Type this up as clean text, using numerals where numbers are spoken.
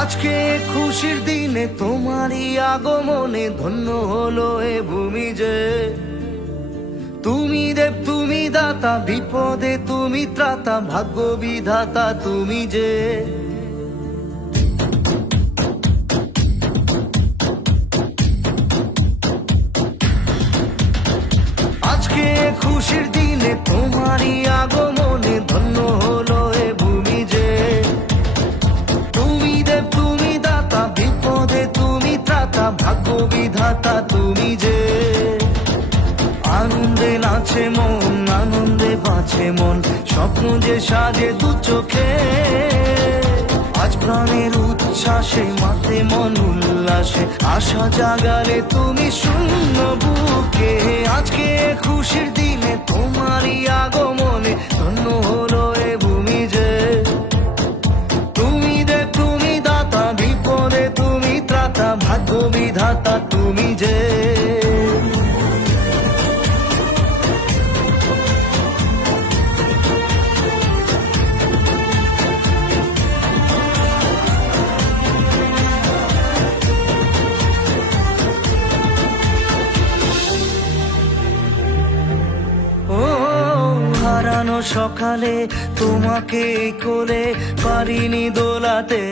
আজকে খুশির দিনে তোমারই আগমনে ধন্য হলো এ ভূমি যে। তুমি দেব তুমি দাতা, বিপদে তুমি ত্রাতা, ভাগ্য বিধাতা তুমি যে। আজকে খুশির দিনে তোমারই আগমনে ধন্য হলো এ ভূমি যে। তুমি দেব তুমি দাতা, বিপদে তুমি ত্রাতা, ভাগ্য বিধাতা তুমি যে। আনন্দে নাচে মন, আনন্দে বাঁচে মন, স্বপ্ন যে সাজে দু চোখে। আজ প্রাণের উচ্ছ্বাসে মাতে মন উল্লাসে, আশা জাগালে তুমি শূন্য বুকে। আজকে খুশির দিনে তোমারই আগমনে ধন্য হলো এ ভূমি যে। তুমি দেব তুমি দাতা, বিপদে তুমি ত্রাতা, ভাগ্য বিধাতা তুমি যে। হারানো সকালে তোমাকে কোলে পারিনি দোলাতে।